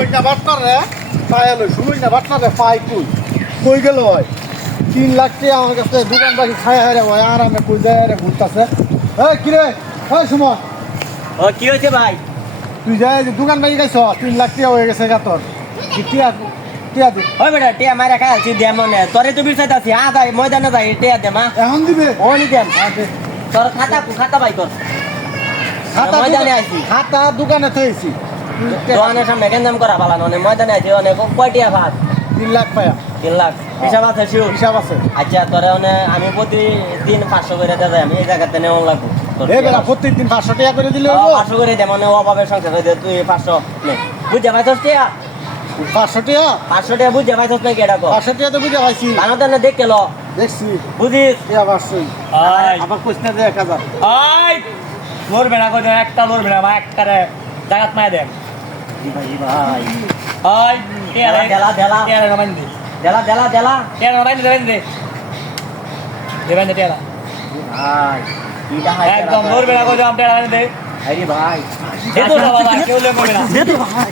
শুনুই না বাটনার রে পায়ালো শুনুই না বাটনার রে পাই কই গেল হয় 3 লাখ টাকা আমার কাছে দোকান বাকি খায় হারে হয় আরামে কই যায় রে ঘুরতাছে এই কি রে এই সুমন ও কি হয়েছে ভাই? তুই যাই দোকান বাকি খাইছ 3 লাখ টাকা হয়ে গেছে গা তোর টিয়া টিয়া দে ওই বেটা টিয়া মারা খাই আছি দে মনে তোরে তো বিষয় আছি আয় ময়দানে যাই টিয়া দে মা এখন দিবে ও নি দেন আছে তোর খাতা ভাই তোর খাতা ময়দানে আইছি খাতা দোকানে থইছি দোকানের সামনে গেন্দাম করা ভালো নয় ময়দানে আছি অনেক কয়টিয়া ভাত 3 লাখ পায়া 3 লাখ হিসাব আছে শিও হিসাব আছে আচ্ছা তোরে আমি প্রতিদিন 500 করে দেয় আমি এই জায়গাতে নেওয়া লাগবো এই বেলা প্রত্যেকদিন 500 টাকা করে দিলে হইবো 500 করে দে মানে অভাবের সংসার হইতে তুই 500 নে বুঝতে পারছস টিয়া 500 টাকা 500 টাকা বুঝতে পারছস না কি এটা কো 500 টাকা তো বুঝে পাইছি বানাতে দেখ কেল দেখছি বুঝিস টাকা 500 আবার কইছ না যে 1000 আই লড়বে না কই একটা লড়বে না ভাই একটারে জাগাত মায় দেন ভাই আই দেলা দেলা টেরা নামাইন দে দেলা দেলা দেলা টেরা নামাইন দে দেবেন দে টেরা ভাই এটা হাই একদম লড়বে না কই টেরা নামাইন দে আরে ভাই দে তো বাবা কেউ লে মনে না দে তো ভাই